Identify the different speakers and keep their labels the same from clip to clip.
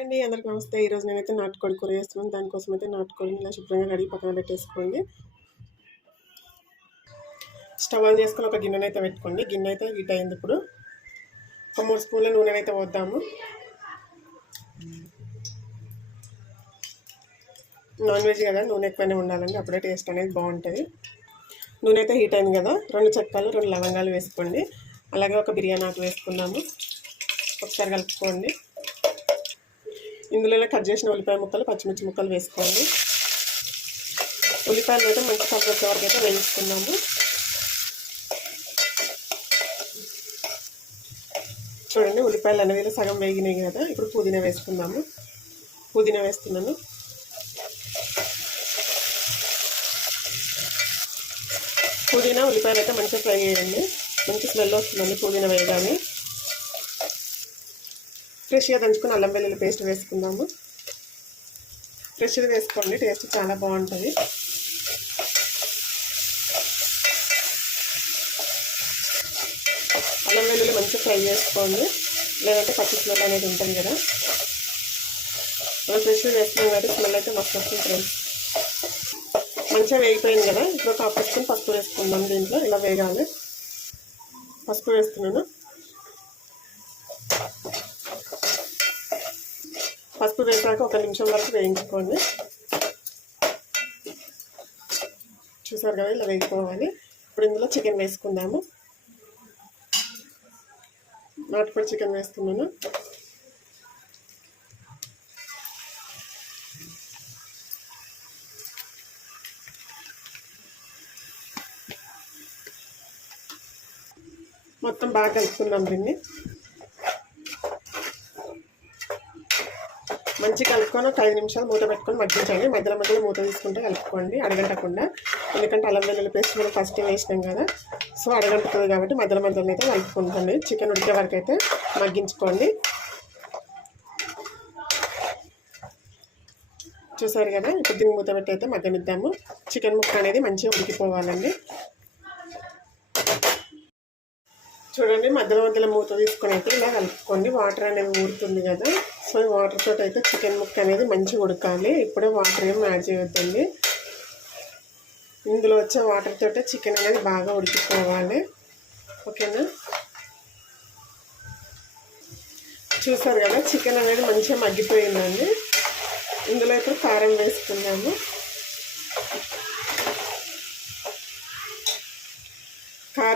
Speaker 1: అండి అందరికి నమస్తే. ఈరోజు నేనైతే నాటుకోడి కూర చేస్తున్నాను దానికోసం అయితే నాటుకోడిని ఇలా శుభ్రంగా కడిగి పక్కన పెట్టేసుకోండి. స్టవ్ ఆన్ చేసుకొని ఒక గిన్నెనైతే అయితే పెట్టుకోండి. గిన్నె అయితే హీట్ అయింది ఇప్పుడు. ఒక మూడు స్పూన్ల నూనె అయితే పోద్దాము. నాన్ వెజ్ కదా నూనె ఎక్కువనే ఉండాలండి. అప్పుడే టేస్ట్ అనేది బాగుంటుంది. నూనె అయితే హీట్ అయింది కదా రెండు చెక్కలు రెండు లవంగాలు వేసుకోండి. అలాగే ఒక బిర్యానీ ఆకు వేసుకున్నాము ఒకసారి కలుపుకోండి. ఇందులోనే కట్ చేసిన ఉల్లిపాయ ముక్కలు పచ్చిమిర్చి ముక్కలు వేసుకోండి. ఉల్లిపాయలు అయితే మంచి కలర్ వచ్చే వరకు అయితే వేయించుకున్నాము చూడండి ఉల్లిపాయలు అనేవి సగం వేగినాయి కదా ఇప్పుడు పుదీనా వేసుకుందాము. పుదీనా వేస్తున్నాను. పుదీనా ఉల్లిపాయలు అయితే మంచిగా ఫ్రై చేయండి మంచి స్మెల్ వస్తుందండి పుదీనా వేయగానే. ఫ్రెష్గా దంచుకుని అల్లం వెల్లుల్లి పేస్ట్ వేసుకుందాము. ఫ్రెష్గా వేసుకోండి టేస్ట్ చాలా బాగుంటుంది. అల్లం వెల్లుల్లి మంచిగా ఫ్రై చేసుకోండి. లేదంటే పచ్చి స్మెల్ అనేది ఉంటుంది కదా. మనం ఫ్రెష్గా వేసుకున్నాం కాబట్టి స్మెల్ అయితే మస్తు వస్తుంది ఫ్రెండ్స్. మంచిగా వేగిపోయింది కదా. ఇప్పుడు ఒక పసుపుని పసుపు వేసుకుందాం దీంట్లో. ఇలా వేగాలి. పసుపు వేస్తున్నాను. పసుపు వేసాక ఒక నిమిషం వరకు వేయించుకోండి. చూసారు కదా ఇలా వేసుకోవాలి ఇప్పుడు ఇందులో చికెన్ వేసుకుందాము. నాటుకోడి చికెన్ వేస్తున్నాను. మొత్తం బాగా కలుపుకుందాం దీన్ని. మంచి కలుపుకొని ఒక ఐదు నిమిషాలు మూత పెట్టుకొని మగ్గించండి. మధ్యలో మధ్యలో మూత తీసుకుంటే కలుపుకోండి. అడగంటకుండా ఎందుకంటే అల్లం వెల్లుల్లి పేస్ట్ మనం ఫస్ట్ వేసినాం కదా. సో అడగంటుతుంది కాబట్టి మధ్యలో మధ్యలో అయితే కలుపుకుంటుంది. చికెన్ ఉడికే వరకు అయితే మగ్గించుకోండి. చూసారు కదా? ఇప్పుడు దీన్ని మూత పెట్టి అయితే మగ్గనిద్దాము. చికెన్ ముక్క అనేది మంచిగా ఉడికిపోవాలండి చూడండి మధ్యలో మధ్యలో మూత తీసుకొని అయితే ఇలా కలుపుకోండి. వాటర్ అనేది ఊరుతుంది కదా. సో ఈ వాటర్ తోటి అయితే చికెన్ ముక్క అనేది మంచిగా ఉడకాలి. ఇప్పుడే వాటర్ ఏం యాడ్ చేయొద్దండి. ఇందులో వచ్చే వాటర్ తోటే చికెన్ అనేది బాగా ఉడికిపోవాలి. ఓకేనా? చూసారు కదా చికెన్ అనేది మంచిగా మగ్గిపోయిందండి. ఇందులో ఇప్పుడు కారం వేసుకున్నాము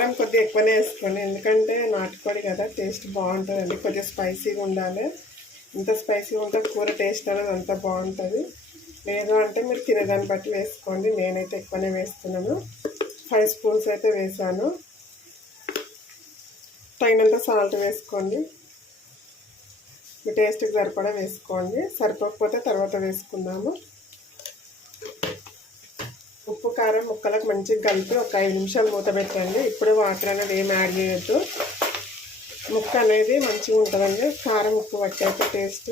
Speaker 1: కారం కొద్దిగా ఎక్కువనే వేసుకోండి. ఎందుకంటే నాటుకోడి కదా టేస్ట్ బాగుంటుందండి. కొద్దిగా స్పైసీగా ఉండాలి. ఇంత స్పైసీగా ఉంటే కూర టేస్ట్ అనేది అంత బాగుంటుంది. లేదు అంటే మీరు తినేదాన్ని బట్టి వేసుకోండి. నేనైతే ఎక్కువనే వేస్తున్నాను. ఫైవ్ స్పూన్స్ అయితే వేసాను. తగినంత సాల్ట్ వేసుకోండి. మీ టేస్ట్కి సరిపడా వేసుకోండి. సరిపోకపోతే తర్వాత వేసుకుందాము. ఉప్పు కారం ముక్కలకు మంచిగా కలిపి ఒక ఐదు నిమిషాలు మూత పెట్టండి. ఇప్పుడు వాటర్ అనేది ఏం యాడ్ చేయొద్దు. ముక్క అనేది మంచిగా ఉంటుందండి. కారం ఉప్పు పట్టాక టేస్ట్.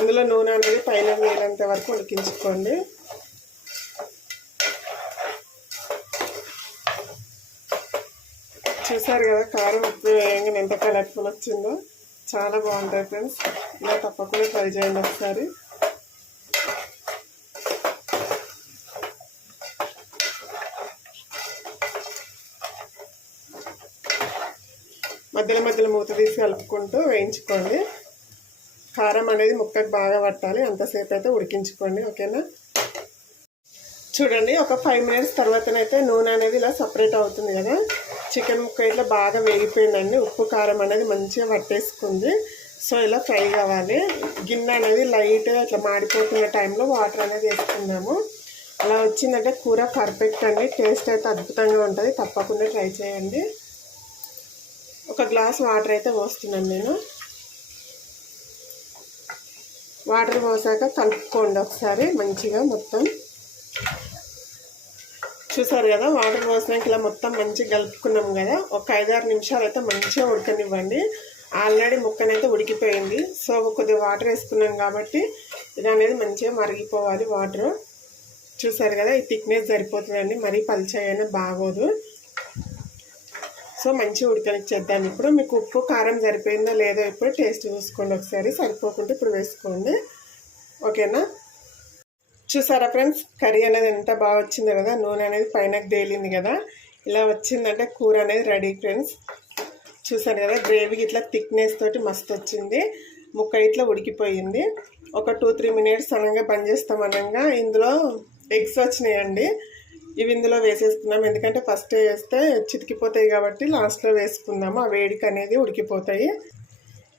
Speaker 1: ఇందులో నూనె అనేది పైన వేలంత వరకు ఉడికించుకోండి. చూసారు కదా కారం ఉప్పు వేయంగా ఎంత కలర్ఫుల్ వచ్చిందో. చాలా బాగుంటాయి ఫ్రెండ్స్. ఇలా తప్పకుండా ట్రై చేయండి ఒకసారి. మధ్యలో మధ్యలో మూత తీసి కలుపుకుంటూ వేయించుకోండి. కారం అనేది ముక్కకు బాగా పట్టాలి. అంతసేపు అయితే ఉడికించుకోండి. ఓకేనా? చూడండి ఒక ఫైవ్ మినిట్స్ తర్వాతనైతే నూనె అనేది ఇలా సపరేట్ అవుతుంది కదా. చికెన్ ముక్క ఇట్లా బాగా వేగిపోయిందండి. ఉప్పు కారం అనేది మంచిగా పట్టేసుకుంది. సో ఇలా ఫ్రై కావాలి. గిన్నె అనేది లైట్గా ఇట్లా మాడిపోతున్న టైంలో వాటర్ అనేది వేసుకున్నాము అలా వచ్చిందంటే కూర పర్ఫెక్ట్ అండి. టేస్ట్ అయితే అద్భుతంగా ఉంటుంది. తప్పకుండా ట్రై చేయండి. ఒక గ్లాస్ వాటర్ అయితే పోస్తున్నాను నేను. వాటర్ పోసాక కలుపుకోండి ఒకసారి మంచిగా మొత్తం. చూసారు కదా వాటర్ పోసినాక ఇలా మొత్తం మంచిగా కలుపుకున్నాం కదా ఒక ఐదారు నిమిషాలు అయితే మంచిగా ఉడకనివ్వండి. ఆల్రెడీ ముక్కనైతే ఉడికిపోయింది. సో కొద్దిగా వాటర్ వేసుకున్నాం కాబట్టి ఇది అనేది మంచిగా మరిగిపోవాలి వాటర్. చూసారు కదా ఈ థిక్నెస్ సరిపోతుందండి. మరీ పలిచాయనే బాగోదు. సో మంచిగా ఉడకనిచ్చేద్దాం ఇప్పుడు. మీకు ఉప్పు కారం సరిపోయిందో లేదో ఇప్పుడు టేస్ట్ చూసుకోండి ఒకసారి. సరిపోకుండా ఇప్పుడు వేసుకోండి. ఓకేనా? చూసారా ఫ్రెండ్స్? కర్రీ అనేది ఎంత బాగా వచ్చింది కదా నూనె అనేది పైనకు తేలింది కదా. ఇలా వచ్చిందంటే కూర అనేది రెడీ ఫ్రెండ్స్. చూసారు కదా గ్రేవీ ఇట్లా థిక్నెస్ తోటి మస్తు వచ్చింది. ముక్క ఇట్లా ఉడికిపోయింది. ఒక టూ త్రీ మినిట్స్ అనగా బంద్ చేస్తాం అనగా ఇందులో ఎగ్స్ వచ్చినాయండి. ఇవి ఇందులో వేసేస్తున్నాం ఎందుకంటే ఫస్ట్ వేస్తే చితికిపోతాయి కాబట్టి లాస్ట్లో వేసుకుందాము. ఆ వేడికి అనేది ఉడికిపోతాయి.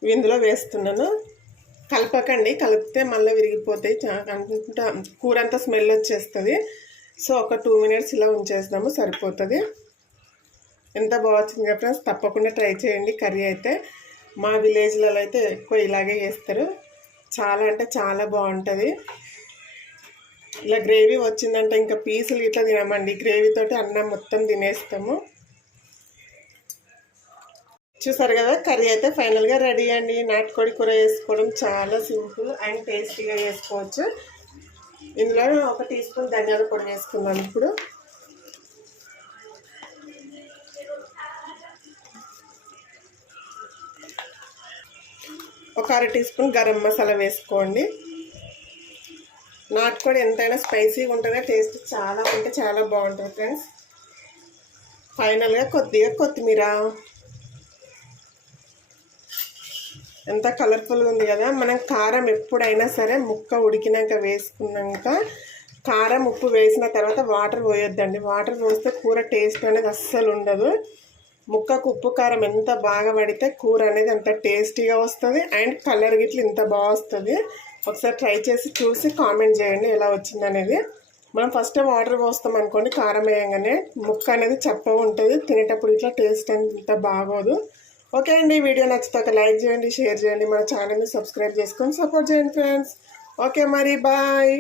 Speaker 1: ఇవి ఇందులో వేస్తున్నాను. కలపకండి. కలిపితే మళ్ళీ విరిగిపోతాయి. అనుకుంటా కూర అంతా స్మెల్ వచ్చేస్తుంది. సో ఒక టూ మినిట్స్ ఇలా ఉంచేస్తాము సరిపోతుంది. ఎంత బాగుంది కదా ఫ్రెండ్స్? తప్పకుండా ట్రై చేయండి. కర్రీ అయితే మా విలేజ్లలో అయితే ఎక్కువ ఇలాగే చేస్తారు. చాలా అంటే చాలా బాగుంటుంది. ఇలా గ్రేవీ వచ్చిందంటే ఇంకా పీసులు ఇట్లా తినమండి. గ్రేవీతో అన్నం మొత్తం తినేస్తాము. చూసారు కదా కర్రీ అయితే ఫైనల్గా రెడీ అండి. నాటుకోడి కూర వేసుకోవడం చాలా సింపుల్ అండ్ టేస్టీగా వేసుకోవచ్చు. ఇందులో ఒక టీ స్పూన్ ధనియాల పొడి వేసుకున్నాను ఇప్పుడు. ఒక అర టీ స్పూన్ గరం మసాలా వేసుకోండి. నాటుకోడి ఎంతైనా స్పైసీగా ఉంటుందో టేస్ట్ చాలా అంటే చాలా బాగుంటుంది ఫ్రెండ్స్. ఫైనల్గా కొద్దిగా కొత్తిమీర. ఎంత కలర్ఫుల్గా ఉంది కదా మనం కారం ఎప్పుడైనా సరే ముక్క ఉడికినాక వేసుకున్నాక కారం ఉప్పు వేసిన తర్వాత వాటర్ పోయొద్దండి. వాటర్ పోస్తే కూర టేస్ట్ అనేది అస్సలు ఉండదు. ముక్కకు ఉప్పు కారం ఎంత బాగా పడితే కూర అనేది అంత టేస్టీగా వస్తుంది. అండ్ కలర్ గిట్ల ఇంత బాగా వస్తుంది. ఒకసారి ట్రై చేసి చూసి కామెంట్ చేయండి ఎలా వచ్చిందనేది మనం ఫస్ట్ వాటర్ పోస్తాం అనుకోండి కారం వేయంగానే ముక్క అనేది చప్పగా ఉంటుంది. తినేటప్పుడు ఇట్లా టేస్ట్ అంత బాగోదు. ఓకే అండి వీడియో నచ్చితే ఒక లైక్ చేయండి షేర్ చేయండి మన ఛానల్ని సబ్స్క్రైబ్ చేసుకొని సపోర్ట్ చేయండి ఫ్రెండ్స్. ఓకే మరి బాయ్.